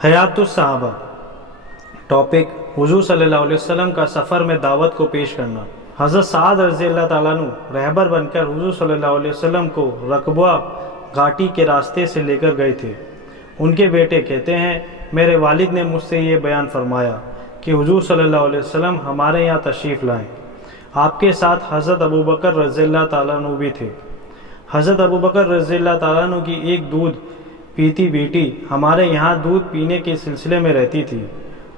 حیات الصحابہ۔ ٹاپک: حضور صلی اللہ علیہ وسلم کا سفر میں دعوت کو پیش کرنا۔ حضرت سعد رضی اللہ تعالیٰ عنہ رہبر بن کر حضور صلی اللہ علیہ وسلم کو رقبہ گھاٹی کے راستے سے لے کر گئے تھے۔ ان کے بیٹے کہتے ہیں، میرے والد نے مجھ سے یہ بیان فرمایا کہ حضور صلی اللہ علیہ وسلم ہمارے یہاں تشریف لائیں۔ آپ کے ساتھ حضرت ابوبکر رضی اللہ تعالیٰ عنہ بھی تھے۔ حضرت ابوبکر رضی اللہ تعالیٰ عنہ کی ایک دودھ پیتی بیٹی ہمارے یہاں دودھ پینے کے سلسلے میں رہتی تھی،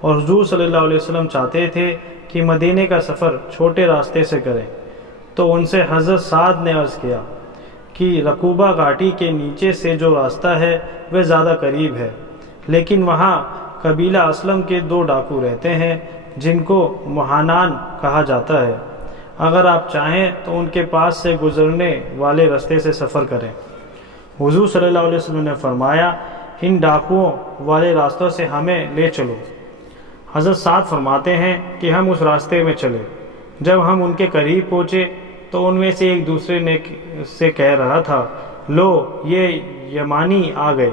اور حضور صلی اللہ علیہ وسلم چاہتے تھے کہ مدینے کا سفر چھوٹے راستے سے کریں، تو ان سے حضرت سعد نے عرض کیا کہ رقوبہ گھاٹی کے نیچے سے جو راستہ ہے وہ زیادہ قریب ہے، لیکن وہاں قبیلہ اسلم کے 2 ڈاکو رہتے ہیں جن کو مہانان کہا جاتا ہے۔ اگر آپ چاہیں تو ان کے پاس سے گزرنے والے راستے سے سفر کریں۔ حضور صلی اللہ علیہ وسلم نے فرمایا، ان ڈاکوؤں والے راستوں سے ہمیں لے چلو۔ حضرت سعد فرماتے ہیں کہ ہم اس راستے میں چلے۔ جب ہم ان کے قریب پہنچے تو ان میں سے ایک دوسرے نے سے کہہ رہا تھا، لو یہ یمانی آ گئے۔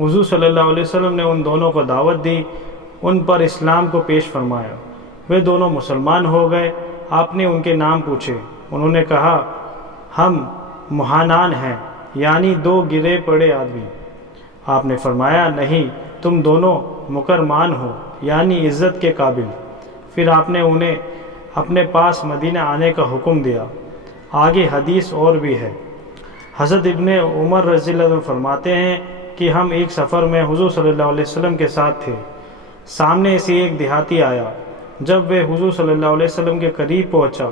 حضور صلی اللہ علیہ وسلم نے ان دونوں کو دعوت دی، ان پر اسلام کو پیش فرمایا۔ وہ دونوں مسلمان ہو گئے۔ آپ نے ان کے نام پوچھے۔ انہوں نے کہا، ہم مہانان ہیں، یعنی 2 گرے پڑے آدمی۔ آپ نے فرمایا، نہیں، تم دونوں مکرمان ہو، یعنی عزت کے قابل۔ پھر آپ نے انہیں اپنے پاس مدینہ آنے کا حکم دیا۔ آگے حدیث اور بھی ہے۔ حضرت ابن عمر رضی اللہ عنہ فرماتے ہیں کہ ہم ایک سفر میں حضور صلی اللہ علیہ وسلم کے ساتھ تھے۔ سامنے سے ایک دیہاتی آیا۔ جب وہ حضور صلی اللہ علیہ وسلم کے قریب پہنچا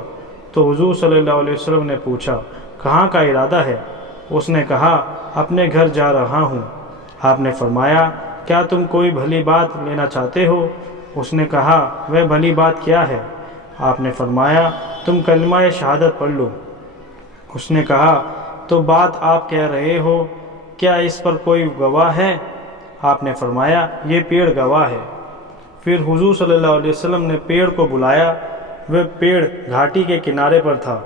تو حضور صلی اللہ علیہ وسلم نے پوچھا، کہاں کا ارادہ ہے؟ اس نے کہا، اپنے گھر جا رہا ہوں۔ آپ نے فرمایا، کیا تم کوئی بھلی بات لینا چاہتے ہو؟ اس نے کہا، وہ بھلی بات کیا ہے؟ آپ نے فرمایا، تم کلمہ شہادت پڑھ لو۔ اس نے کہا، تو بات آپ کہہ رہے ہو، کیا اس پر کوئی گواہ ہے؟ آپ نے فرمایا، یہ پیڑ گواہ ہے۔ پھر حضور صلی اللہ علیہ وسلم نے پیڑ کو بلایا۔ وہ پیڑ گھاٹی کے کنارے پر تھا۔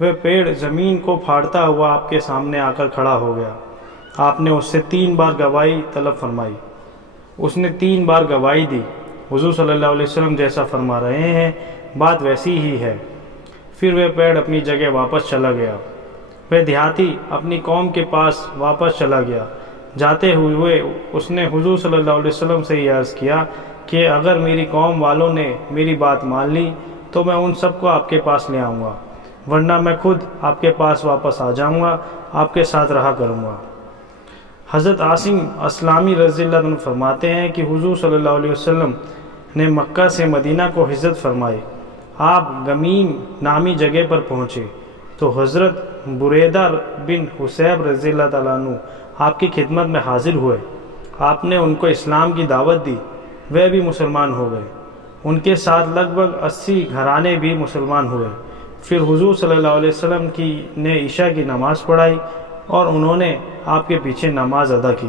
وہ پیڑ زمین کو پھاڑتا ہوا آپ کے سامنے آ کر کھڑا ہو گیا۔ آپ نے اس سے 3 بار گواہی طلب فرمائی۔ اس نے 3 بار گواہی دی۔ حضور صلی اللہ علیہ وسلم جیسا فرما رہے ہیں، بات ویسی ہی ہے۔ پھر وہ پیڑ اپنی جگہ واپس چلا گیا۔ وہ دیہاتی اپنی قوم کے پاس واپس چلا گیا۔ جاتے ہوئے اس نے حضور صلی اللہ علیہ وسلم سے یہ عرض کیا کہ اگر میری قوم والوں نے میری بات مان لی تو میں ان سب کو آپ کے پاس لے آؤں گا، ورنہ میں خود آپ کے پاس واپس آ جاؤں گا، آپ کے ساتھ رہا کروں گا۔ حضرت عاصم اسلامی رضی اللہ عنہ فرماتے ہیں کہ حضور صلی اللہ علیہ وسلم نے مکہ سے مدینہ کو ہجرت فرمائی۔ آپ گمیم نامی جگہ پر پہنچے تو حضرت بریدہ بن حصیب رضی اللہ تعالیٰ عنہ آپ کی خدمت میں حاضر ہوئے۔ آپ نے ان کو اسلام کی دعوت دی، وہ بھی مسلمان ہو گئے۔ ان کے ساتھ لگ بھگ 80 گھرانے بھی مسلمان ہوئے۔ پھر حضور صلی اللہ علیہ وسلم نے عشاء کی نماز پڑھائی اور انہوں نے آپ کے پیچھے نماز ادا کی۔